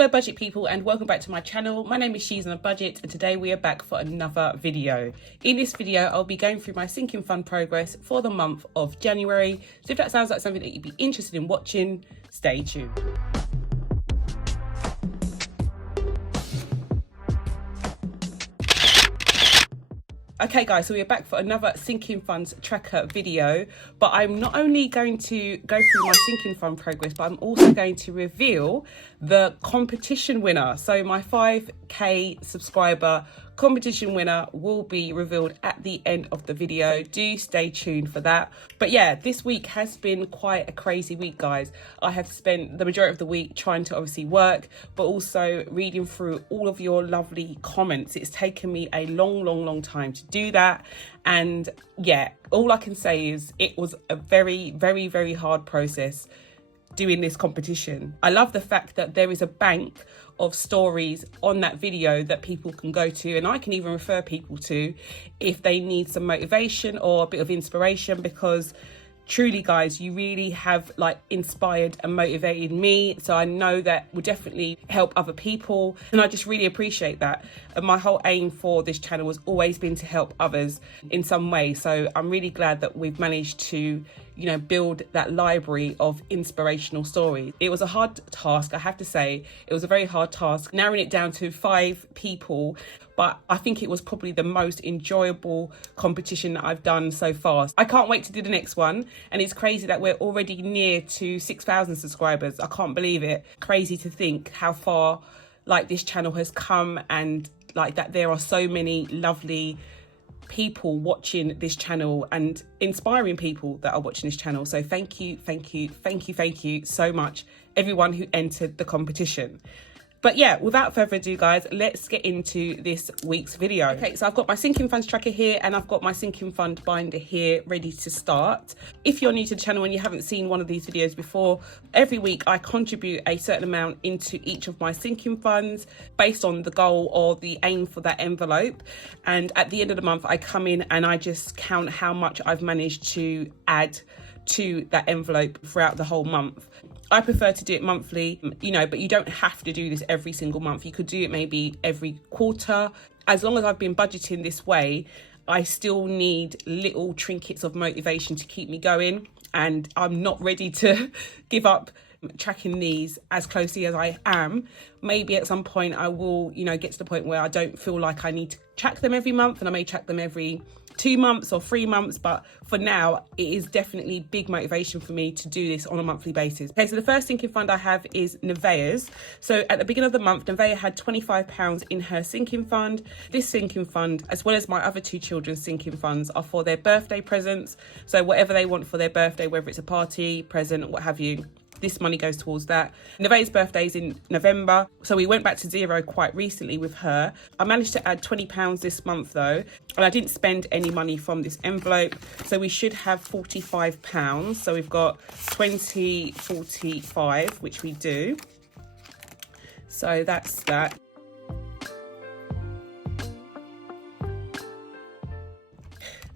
Hello budget people and welcome back to my channel. My name is She's on a Budget and today we are back for another video. In this video I'll be going through my sinking fund progress for the month of January. So if that sounds like something that you'd be interested in watching, stay tuned. Okay guys, so we are back for another sinking funds tracker video, but I'm not only going to go through my sinking fund progress, but I'm also going to reveal the competition winner. So my 5k subscriber competition winner will be revealed at the end of the video. Do stay tuned for that. But yeah, this week has been quite a crazy week, guys. I have spent the majority of the week trying to obviously work, but also reading through all of your lovely comments. It's taken me a long time to do that. And yeah, all I can say is it was a very hard process doing this competition. I love the fact that there is a bank of stories on that video that people can go to, and I can even refer people to if they need some motivation or a bit of inspiration, because truly guys, you really have like inspired and motivated me, so I know that will definitely help other people, and I just really appreciate that. And my whole aim for this channel has always been to help others in some way, so I'm really glad that we've managed to, you know, build that library of inspirational stories. It was a hard task, I have to say. It was a very hard task narrowing it down to 5 people, but I think it was probably the most enjoyable competition that I've done so far. I can't wait to do the next one, and it's crazy that we're already near to 6,000 subscribers. I can't believe it. Crazy to think how far like this channel has come, and like that there are so many lovely people watching this channel and inspiring people that are watching this channel. So thank you so much everyone who entered the competition. But yeah, without further ado guys, let's get into this week's video. Okay, so I've got my sinking funds tracker here and I've got my sinking fund binder here ready to start. If you're new to the channel and you haven't seen one of these videos before, every week I contribute a certain amount into each of my sinking funds based on the goal or the aim for that envelope. And at the end of the month, I come in and I just count how much I've managed to add to that envelope throughout the whole month. I prefer to do it monthly, you know, but you don't have to do this every single month. You could do it maybe every quarter. As long as I've been budgeting this way, I still need little trinkets of motivation to keep me going. And I'm not ready to give up tracking these as closely as I am. Maybe at some point I will, you know, get to the point where I don't feel like I need to track them every month, and I may track them every 2 months or 3 months, but for now it is definitely big motivation for me to do this on a monthly basis. Okay, so the first sinking fund I have is Nevaeh's. So at the beginning of the month, Nevaeh had £25 in her sinking fund. This sinking fund, as well as my other 2 children's sinking funds, are for their birthday presents. So whatever they want for their birthday, whether it's a party, present, what have you, this money goes towards that. Nevaeh's birthday is in November, so we went back to zero quite recently with her. I managed to add £20 this month though, and I didn't spend any money from this envelope, so we should have £45. So we've got 20, 45, which we do. So that's that.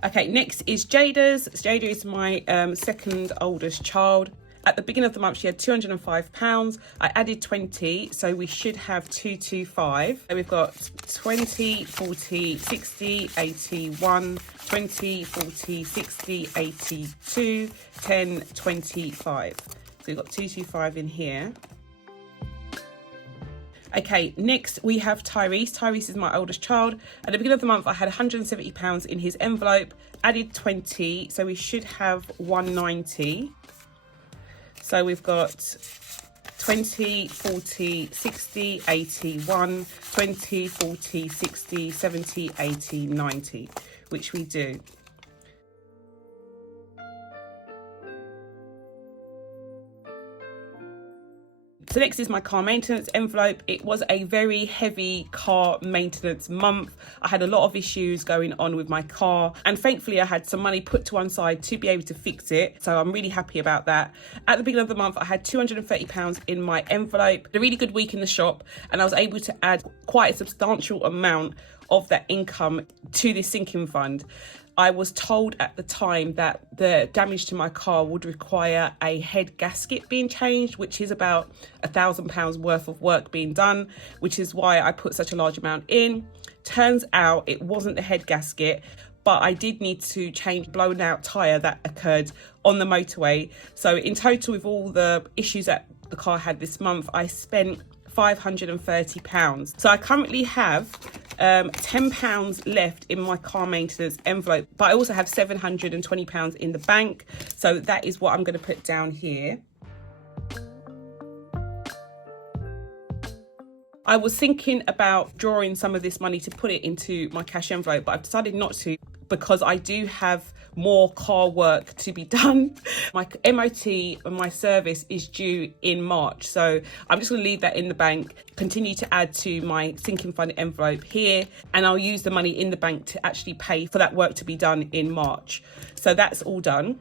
Okay, next is Jada's. Jada is my second oldest child. At the beginning of the month, she had £205. I added 20, so we should have 225. So we've got 20, 40, 60, 81, 20, 40, 60, 82, 10, 25. So we've got 225 in here. Okay, next we have Tyrese. Tyrese is my oldest child. At the beginning of the month, I had £170 in his envelope, added 20, so we should have 190. So we've got 20, 40, 60, 81, 20, 40, 60, 70, 80, 90, which we do. So next is my car maintenance envelope. It was a very heavy car maintenance month. I had a lot of issues going on with my car, and thankfully I had some money put to one side to be able to fix it. So I'm really happy about that. At the beginning of the month, I had £230 in my envelope. A really good week in the shop, and I was able to add quite a substantial amount of that income to this sinking fund. I was told at the time that the damage to my car would require a head gasket being changed, which is about £1,000 worth of work being done, which is why I put such a large amount in. Turns out it wasn't the head gasket, but I did need to change blown out tyre that occurred on the motorway. So in total, with all the issues that the car had this month, I spent £530. So I currently have £10 left in my car maintenance envelope, but I also have £720 in the bank. So that is what I'm going to put down here. I was thinking about drawing some of this money to put it into my cash envelope, but I've decided not to because I do have more car work to be done. My MOT and my service is due in March, so I'm just going to leave that in the bank, continue to add to my sinking fund envelope here, and I'll use the money in the bank to actually pay for that work to be done in March. So that's all done.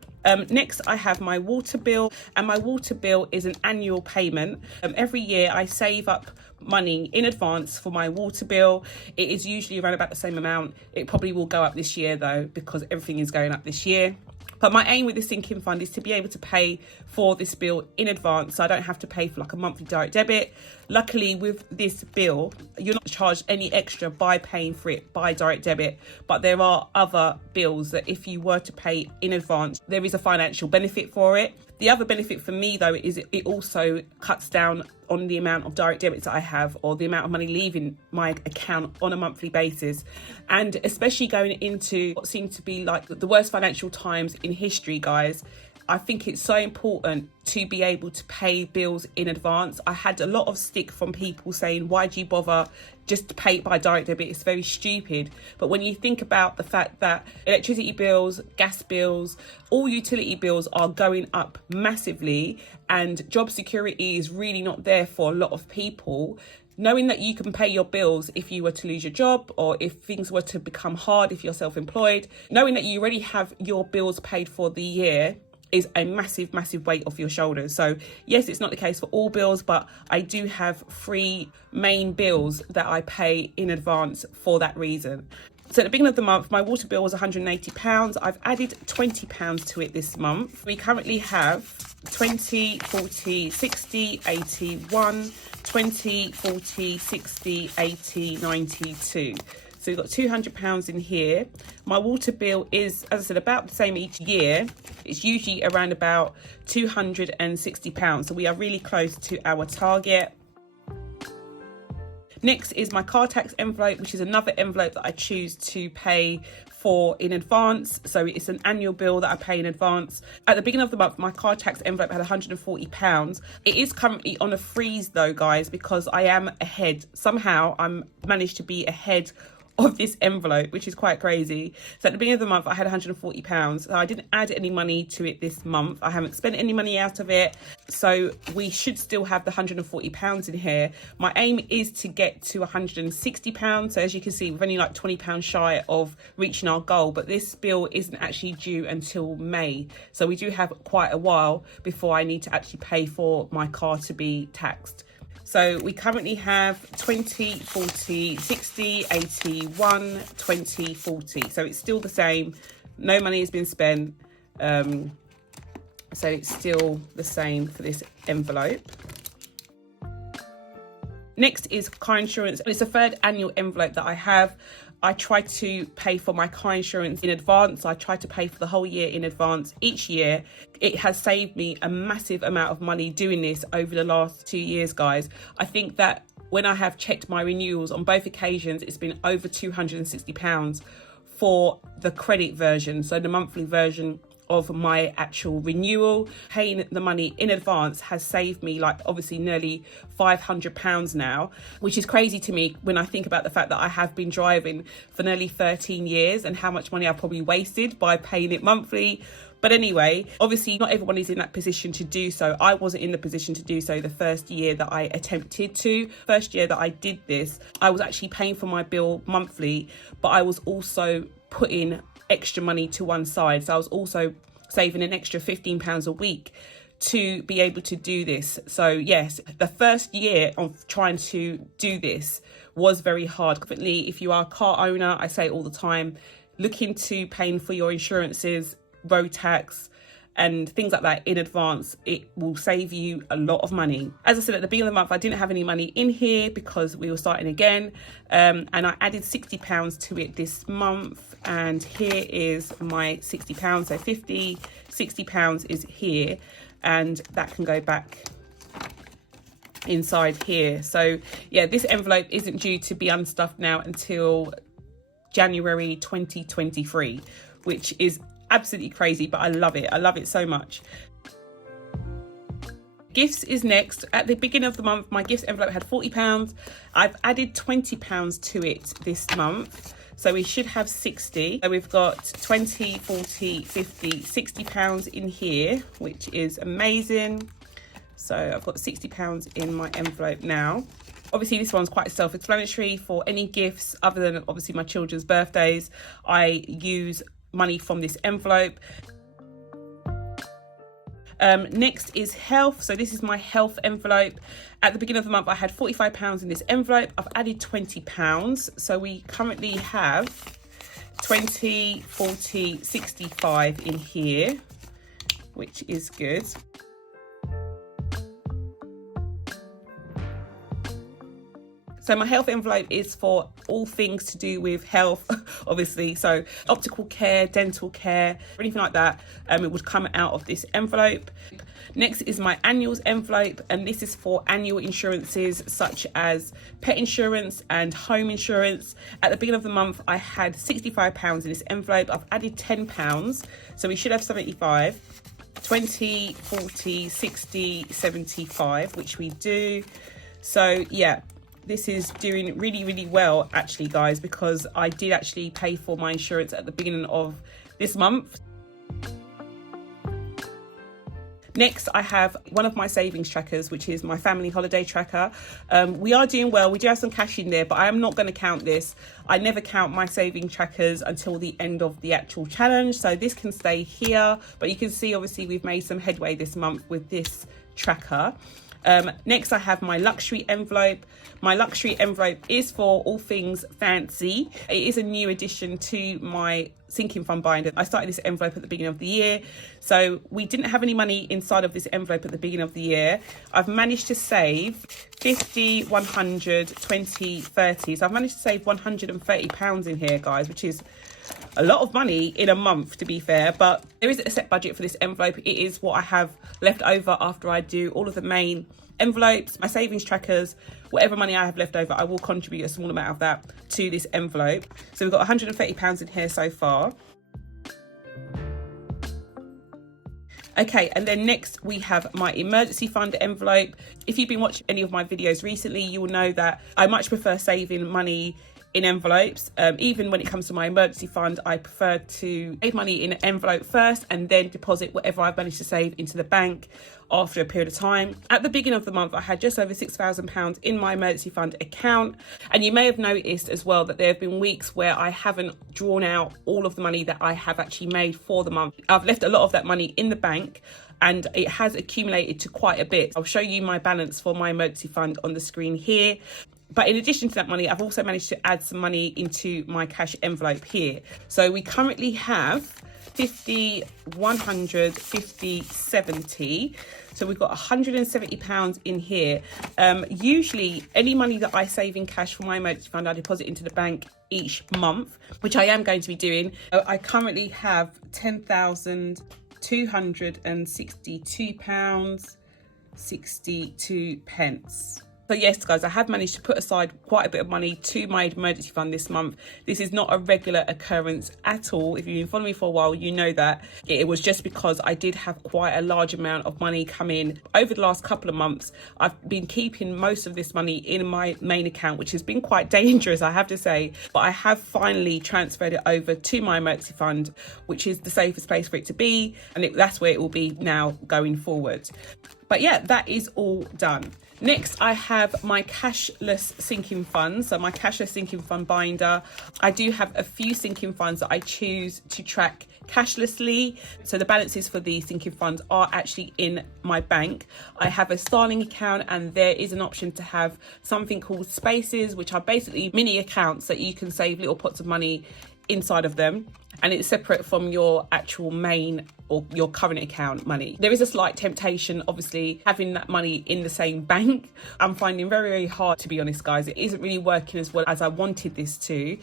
Next, I have my water bill, and my water bill is an annual payment. Every year I save up money in advance for my water bill. It is usually around about the same amount. It probably will go up this year though, because everything is going up this year. But my aim with the sinking fund is to be able to pay for this bill in advance, so I don't have to pay for like a monthly direct debit. Luckily with this bill, you're not charged any extra by paying for it by direct debit, but there are other bills that if you were to pay in advance, there is a financial benefit for it. The other benefit for me though is it also cuts down on the amount of direct debits that I have, or the amount of money leaving my account on a monthly basis. And especially going into what seemed to be like the worst financial times in history, guys, I think it's so important to be able to pay bills in advance. I had a lot of stick from people saying, why do you bother just to pay it by direct debit? It's very stupid. But when you think about the fact that electricity bills, gas bills, all utility bills are going up massively, and job security is really not there for a lot of people, knowing that you can pay your bills if you were to lose your job, or if things were to become hard if you're self-employed, knowing that you already have your bills paid for the year is a massive, massive weight off your shoulders. So yes, it's not the case for all bills, but I do have 3 main bills that I pay in advance for that reason. So at the beginning of the month, my water bill was £180. I've added £20 to it this month. We currently have 20, 40, 60, 80, 1, 20, 40, 60, 80, 92. So we've got £200 in here. My water bill is, as I said, about the same each year. It's usually around about £260. So we are really close to our target. Next is my car tax envelope, which is another envelope that I choose to pay for in advance. So it's an annual bill that I pay in advance. At the beginning of the month, my car tax envelope had £140. It is currently on a freeze though, guys, because I am ahead. Somehow I'm managed to be ahead of this envelope, which is quite crazy. So at the beginning of the month, I had £140. So I didn't add any money to it this month. I haven't spent any money out of it. So we should still have the £140 in here. My aim is to get to £160. So as you can see, we're only like £20 shy of reaching our goal, but this bill isn't actually due until May. So we do have quite a while before I need to actually pay for my car to be taxed. So we currently have 20, 40, 60, 80, 1, 20, 40. So it's still the same. No money has been spent. So it's still the same for this envelope. Next is car insurance. It's a 3rd annual envelope that I have. I try to pay for my car insurance in advance. I try to pay for the whole year in advance each year. It has saved me a massive amount of money doing this over the last 2 years, guys. I think that when I have checked my renewals on both occasions, it's been over £260 for the credit version. So the monthly version of my actual renewal. Paying the money in advance has saved me like obviously nearly £500 now, which is crazy to me when I think about the fact that I have been driving for nearly 13 years and how much money I've probably wasted by paying it monthly. But anyway, obviously not everyone is in that position to do so. I wasn't in the position to do so the first year that I attempted to. First year that I did this, I was actually paying for my bill monthly, but I was also putting extra money to one side. So I was also saving an extra £15 a week to be able to do this. So yes, the first year of trying to do this was very hard. Definitely, if you are a car owner, I say it all the time, look into paying for your insurances, road tax, and things like that in advance. It will save you a lot of money. As I said, at the beginning of the month, I didn't have any money in here because we were starting again. And I added £60 to it this month. And here is my £60. So £60 is here. And that can go back inside here. So yeah, this envelope isn't due to be unstuffed now until January 2023, which is absolutely crazy, but I love it. I love it so much. Gifts is next. At the beginning of the month, my gifts envelope had £40. I've added £20 to it this month, so we should have 60. So we've got 20, 40, 50, £60 in here, which is amazing. So I've got £60 in my envelope now. Obviously, this one's quite self-explanatory. For any gifts other than obviously my children's birthdays, I use money from this envelope. Next is health. So this is my health envelope. At the beginning of the month, I had £45 in this envelope. I've added £20. So we currently have 20, 40, 65 in here, which is good. So my health envelope is for all things to do with health, obviously. So optical care, dental care, anything like that, it would come out of this envelope. Next is my annuals envelope, and this is for annual insurances such as pet insurance and home insurance. At the beginning of the month, I had £65 in this envelope. I've added £10, so we should have 75. 20, 40, 60, 75, which we do. So yeah, this is doing really, really well actually, guys, because I did actually pay for my insurance at the beginning of this month. Next, I have one of my savings trackers, which is my family holiday tracker. We are doing well. We do have some cash in there, but I am not going to count this. I never count my saving trackers until the end of the actual challenge. So this can stay here, but you can see obviously we've made some headway this month with this tracker. Next, I have my luxury envelope. My luxury envelope is for all things fancy. It is a new addition to my sinking fund binder. I started this envelope at the beginning of the year, so we didn't have any money inside of this envelope at the beginning of the year. I've managed to save 50, 100, 20, 30. So I've managed to save £130 in here, guys, which is a lot of money in a month, to be fair, but there isn't a set budget for this envelope. It is what I have left over after I do all of the main envelopes, my savings trackers, whatever money I have left over, I will contribute a small amount of that to this envelope. So we've got £130 in here so far. Okay, and then next we have my emergency fund envelope. If you've been watching any of my videos recently, you will know that I much prefer saving money in envelopes. Even when it comes to my emergency fund, I prefer to save money in an envelope first and then deposit whatever I've managed to save into the bank after a period of time. At the beginning of the month, I had just over £6,000 in my emergency fund account. And you may have noticed as well that there have been weeks where I haven't drawn out all of the money that I have actually made for the month. I've left a lot of that money in the bank, and it has accumulated to quite a bit. I'll show you my balance for my emergency fund on the screen here. But in addition to that money, I've also managed to add some money into my cash envelope here. So we currently have 50, 100, 50, 70. So we've got £170 in here. Usually any money that I save in cash for my emergency fund, I deposit into the bank each month, which I am going to be doing. I currently have £10,262, 62 pence. So yes, guys, I have managed to put aside quite a bit of money to my emergency fund this month. This is not a regular occurrence at all. If you've been following me for a while, you know that. It was just because I did have quite a large amount of money come in over the last couple of months. I've been keeping most of this money in my main account, which has been quite dangerous, I have to say. But I have finally transferred it over to my emergency fund, which is the safest place for it to be. And that's where it will be now going forward. But yeah, that is all done. Next, I have my cashless sinking fund. So my cashless sinking fund binder. I do have a few sinking funds that I choose to track cashlessly. So the balances for these sinking funds are actually in my bank. I have a Starling account, and there is an option to have something called spaces, which are basically mini accounts that you can save little pots of money inside of them, and it's separate from your actual main or your current account money. There is a slight temptation, obviously, having that money in the same bank. I'm finding very, very hard, to be honest, guys. It isn't really working as well as I wanted this to.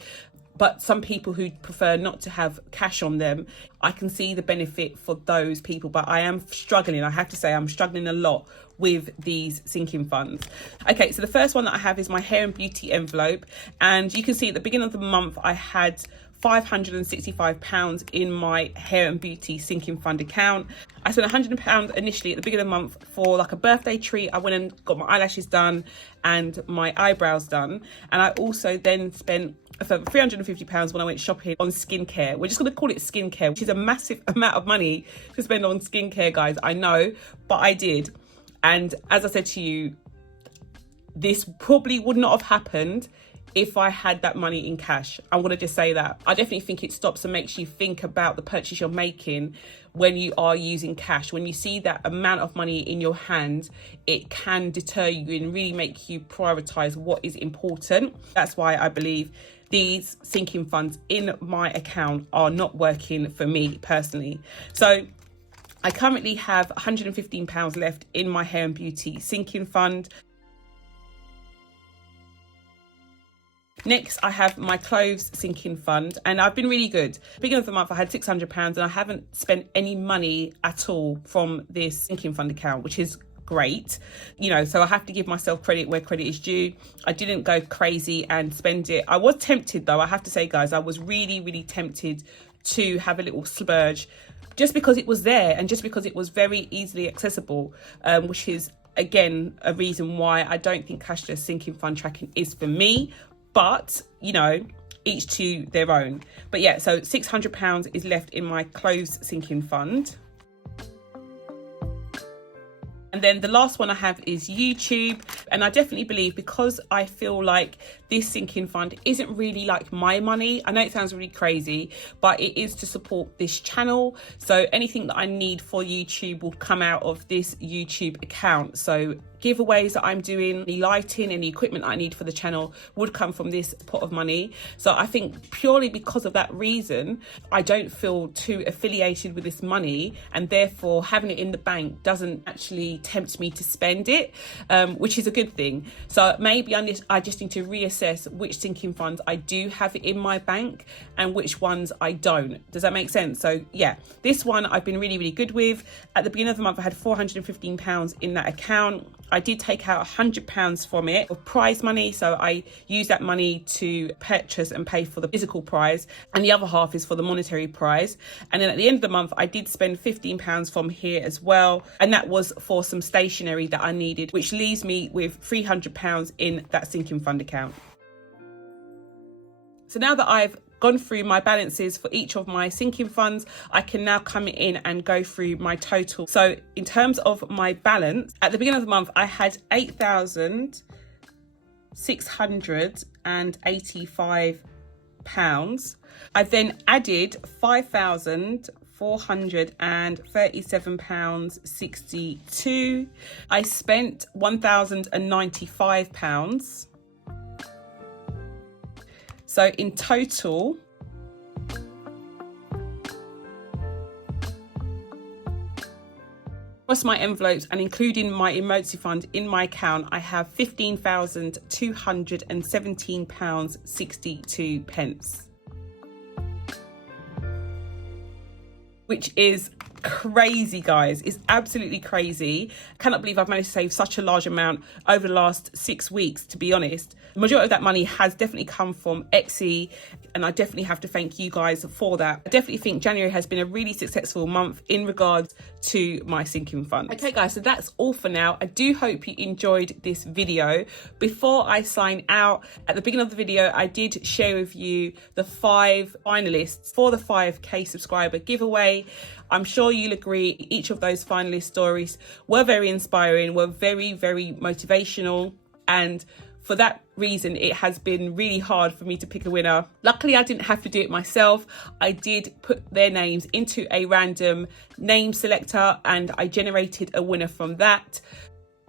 But some people who prefer not to have cash on them, I can see the benefit for those people. But I am struggling. I have to say I'm struggling a lot with these sinking funds. Okay, so the first one that I have is my hair and beauty envelope. And you can see at the beginning of the month, I had £565 in my hair and beauty sinking fund account. I spent £100 initially at the beginning of the month for like a birthday treat. I went and got my eyelashes done and my eyebrows done. And I also then spent for £350 when I went shopping on skincare. We're just going to call it skincare, which is a massive amount of money to spend on skincare, guys. I know, but I did. And as I said to you, this probably would not have happened if I had that money in cash. I'm going to just say that. I definitely think it stops and makes you think about the purchase you're making when you are using cash. When you see that amount of money in your hand, it can deter you and really make you prioritize what is important. That's why I believe these sinking funds in my account are not working for me personally. So I currently have £115 left in my hair and beauty sinking fund. Next, I have my clothes sinking fund, and I've been really good. Beginning of the month, I had £600 and I haven't spent any money at all from this sinking fund account, which is great. You know, so I have to give myself credit where credit is due. I didn't go crazy and spend it. I was tempted though, I have to say, guys, I was really, really tempted to have a little splurge just because it was there and just because it was very easily accessible, which is, again, a reason why I don't think cashless sinking fund tracking is for me. But, you know, each to their own. But yeah, so £600 is left in my clothes sinking fund. And then the last one I have is YouTube. And I definitely believe, because I feel like this sinking fund isn't really like my money. I know it sounds really crazy, but it is to support this channel. So anything that I need for YouTube will come out of this YouTube account. So giveaways that I'm doing, the lighting and the equipment I need for the channel would come from this pot of money. So I think purely because of that reason, I don't feel too affiliated with this money, and therefore having it in the bank doesn't actually tempt me to spend it, which is a good thing. So maybe I just need to reassess which sinking funds I do have in my bank and which ones I don't. Does that make sense? So yeah, this one I've been really, really good with. At the beginning of the month, I had £415 in that account. I did take out £100 from it of prize money. So I used that money to purchase and pay for the physical prize, and the other half is for the monetary prize. And then at the end of the month, I did spend £15 from here as well. And that was for some stationery that I needed, which leaves me with £300 in that sinking fund account. So now that I've gone through my balances for each of my sinking funds, I can now come in and go through my total. So in terms of my balance, at the beginning of the month, I had £8,685. I then added £5,437.62. I spent £1,095. So in total, across my envelopes and including my emergency fund in my account, I have £15,217.62, which is crazy, guys. It's absolutely crazy. I cannot believe I've managed to save such a large amount over the last 6 weeks, to be honest. The majority of that money has definitely come from Etsy, and I definitely have to thank you guys for that. I definitely think January has been a really successful month in regards to my sinking fund. Okay guys, so that's all for now. I do hope you enjoyed this video. Before I sign out, at the beginning of the video, I did share with you the 5 finalists for the 5K subscriber giveaway. I'm sure you'll agree each of those finalist stories were very inspiring, were very, very motivational, and for that reason, it has been really hard for me to pick a winner. Luckily, I didn't have to do it myself. I did put their names into a random name selector and I generated a winner from that.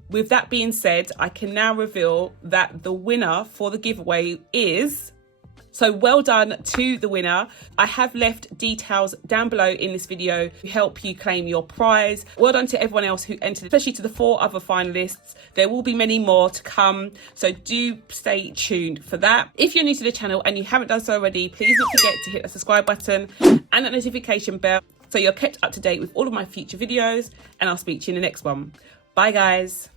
With that being said, I can now reveal that the winner for the giveaway is So well done to the winner. I have left details down below in this video to help you claim your prize. Well done to everyone else who entered, especially to the 4 other finalists. There will be many more to come, so do stay tuned for that. If you're new to the channel and you haven't done so already, please don't forget to hit the subscribe button and that notification bell so you're kept up to date with all of my future videos, and I'll speak to you in the next one. Bye guys.